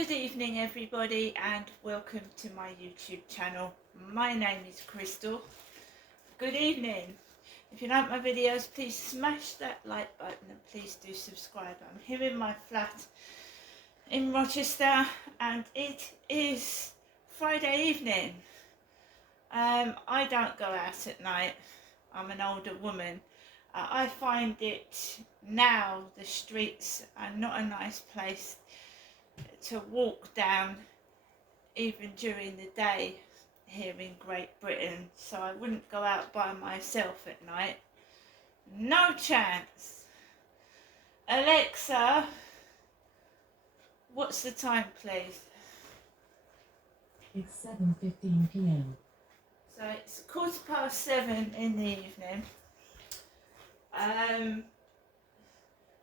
Good evening everybody and welcome to my YouTube channel. My name is Crystal. Good evening. If you like my videos, please smash that like button and please do subscribe. I'm here in my flat in Rochester and it is Friday evening. I don't go out at night. I'm an older woman. I find it now the streets are not a nice place to walk down even during the day here in Great Britain, so I wouldn't go out by myself at night. No chance. Alexa, what's the time please? It's 7:15 p.m. So it's 7:15 in the evening.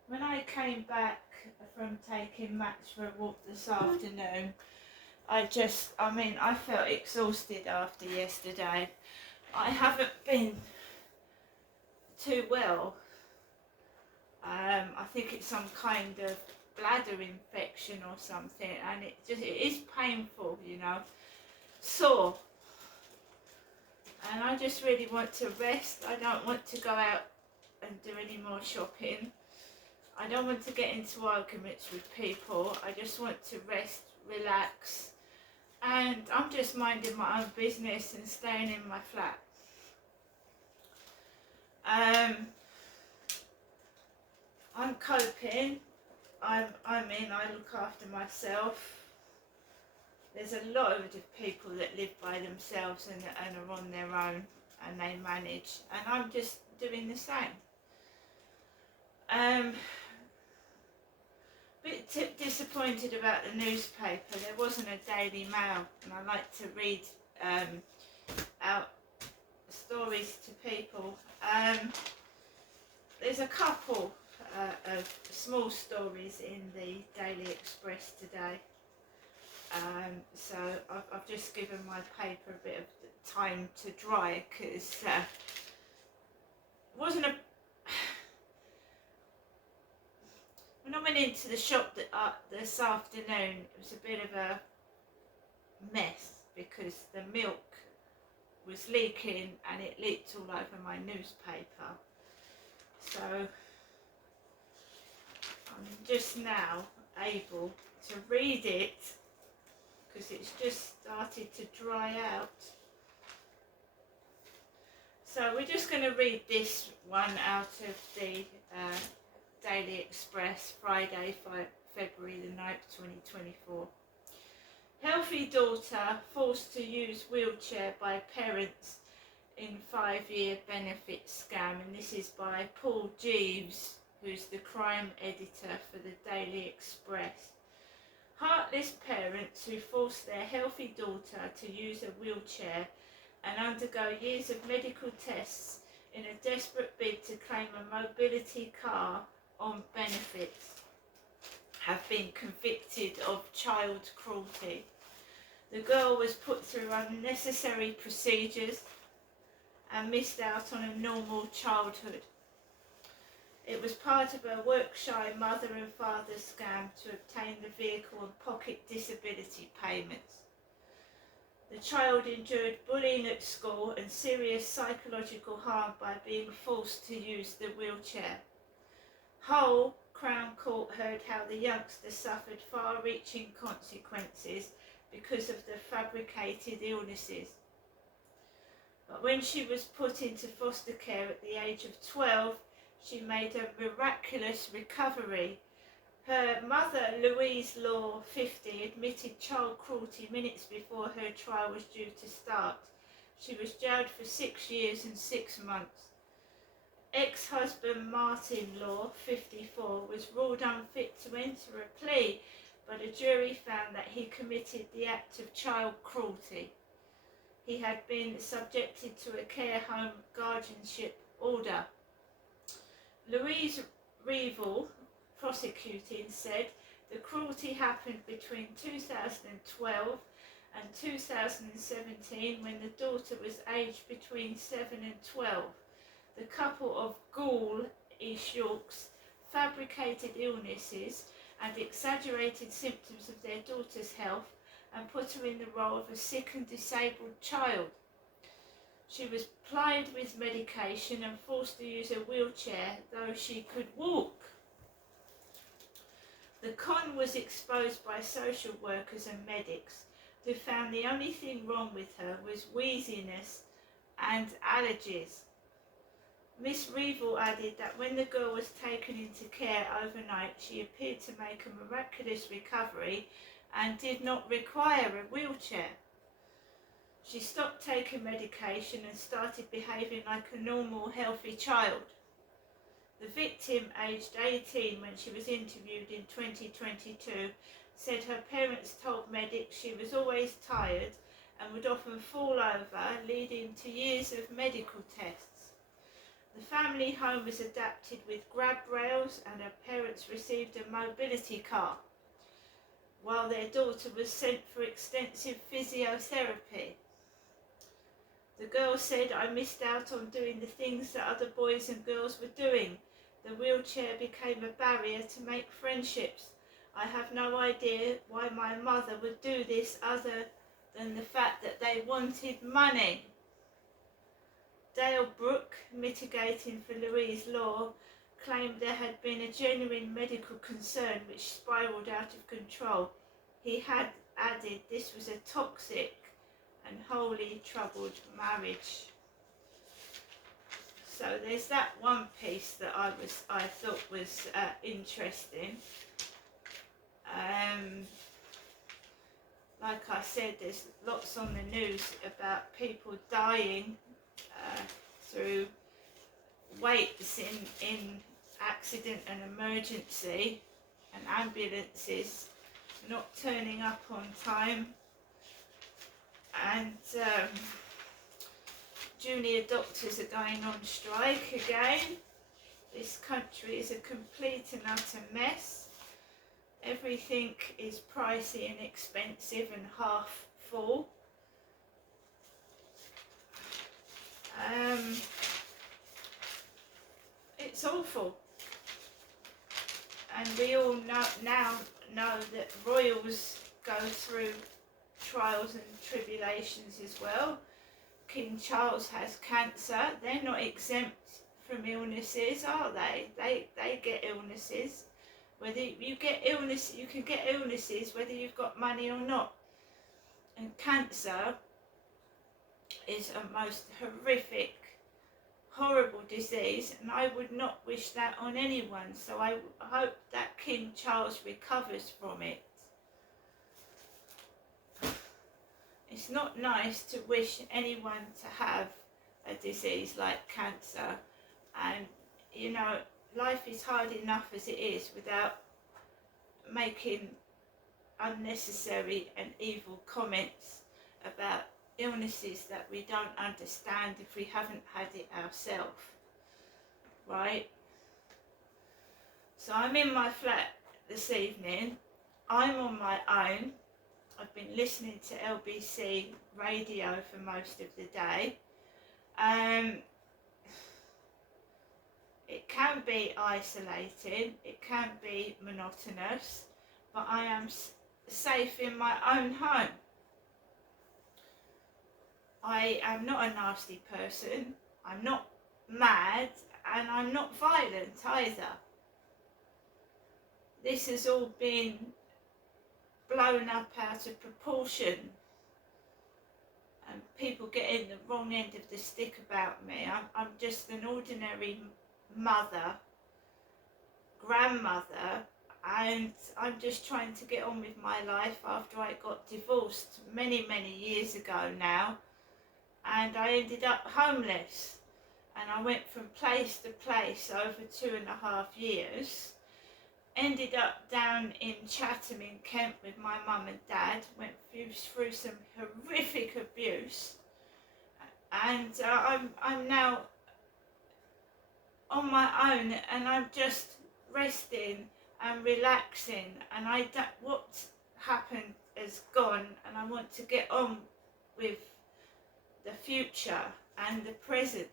When I came back from taking Max for a walk this afternoon, I felt exhausted after yesterday. I haven't been too well. I think it's some kind of bladder infection or something, and it is painful, sore. And I just really want to rest. I don't want to go out and do any more shopping. I don't want to get into arguments with people. I just want to rest, relax, and I'm just minding my own business and staying in my flat. I'm coping. I look after myself. There's a lot of people that live by themselves and are on their own and they manage, and I'm just doing the same. Bit disappointed about the newspaper. There wasn't a Daily Mail, and I like to read out stories to people. There's a couple of small stories in the Daily Express today. So I've just given my paper a bit of time to dry because wasn't a. When I went into the shop this afternoon, it was a bit of a mess because the milk was leaking and it leaked all over my newspaper. So I'm just now able to read it because it's just started to dry out. So we're just going to read this one out of the Daily Express, Friday, February the 9th, 2024. Healthy daughter forced to use wheelchair by parents in 5-year benefit scam. And this is by Paul Jeeves, who's the crime editor for the Daily Express. Heartless parents who force their healthy daughter to use a wheelchair and undergo years of medical tests in a desperate bid to claim a mobility car on benefits have been convicted of child cruelty. The girl was put through unnecessary procedures and missed out on a normal childhood. It was part of a work-shy mother and father scam to obtain the vehicle and pocket disability payments. The child endured bullying at school and serious psychological harm by being forced to use the wheelchair. Hull Crown Court heard how the youngster suffered far-reaching consequences because of the fabricated illnesses. But when she was put into foster care at the age of 12, she made a miraculous recovery. Her mother, Louise Law, 50, admitted child cruelty minutes before her trial was due to start. She was jailed for 6 years and 6 months. Ex-husband Martin Law, 54, was ruled unfit to enter a plea, but a jury found that he committed the act of child cruelty. He had been subjected to a care home guardianship order. Louise Revel, prosecuting, said the cruelty happened between 2012 and 2017 when the daughter was aged between 7 and 12. The couple of Gaul, East York's, fabricated illnesses and exaggerated symptoms of their daughter's health and put her in the role of a sick and disabled child. She was plied with medication and forced to use a wheelchair, though she could walk. The con was exposed by social workers and medics, who found the only thing wrong with her was wheeziness and allergies. Miss Reevell added that when the girl was taken into care overnight, she appeared to make a miraculous recovery and did not require a wheelchair. She stopped taking medication and started behaving like a normal, healthy child. The victim, aged 18 when she was interviewed in 2022, said her parents told medics she was always tired and would often fall over, leading to years of medical tests. The family home was adapted with grab rails and her parents received a mobility car, while their daughter was sent for extensive physiotherapy. The girl said, "I missed out on doing the things that other boys and girls were doing. The wheelchair became a barrier to make friendships. I have no idea why my mother would do this other than the fact that they wanted money." Dale Brooke, mitigating for Louise Law, claimed there had been a genuine medical concern which spiralled out of control. He had added this was a toxic and wholly troubled marriage. So there's that one piece that I thought was interesting. Like I said, there's lots on the news about people dying through waits in accident and emergency, and ambulances not turning up on time, and junior doctors are going on strike again. This country is a complete and utter mess. Everything is pricey and expensive and half full. It's awful. And we all now know that royals go through trials and tribulations as well. King Charles has cancer. They're not exempt from illnesses, are they? They get illnesses. Whether you get illness, you can get illnesses whether you've got money or not. And cancer is a most horrific, horrible disease, and I would not wish that on anyone. So I hope that King Charles recovers from it. It's not nice to wish anyone to have a disease like cancer, and you know, life is hard enough as it is without making unnecessary and evil comments about illnesses that we don't understand if we haven't had it ourselves, right? So I'm in my flat this evening. I'm on my own. I've been listening to LBC radio for most of the day. It can be isolating, it can be monotonous, but I am safe in my own home. I am not a nasty person, I'm not mad, and I'm not violent either. This has all been blown up out of proportion, and people getting the wrong end of the stick about me. I'm just an ordinary mother, grandmother, and I'm just trying to get on with my life after I got divorced many years ago now, and I ended up homeless, and I went from place to place over 2.5 years. Ended up down in Chatham in Kent with my mum and dad, went through some horrific abuse, and I'm now on my own, and I'm just resting and relaxing, and what happened is gone, and I want to get on with the future and the present.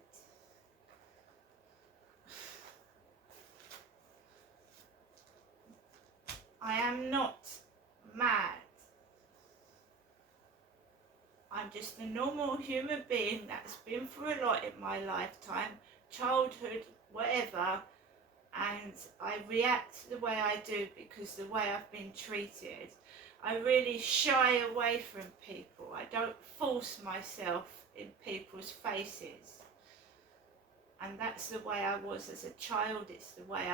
I'm just a normal human being that's been through a lot in my lifetime, childhood, whatever, and I react the way I do because the way I've been treated. I really shy away from people. I don't force myself in people's faces. And that's the way I was as a child. It's the way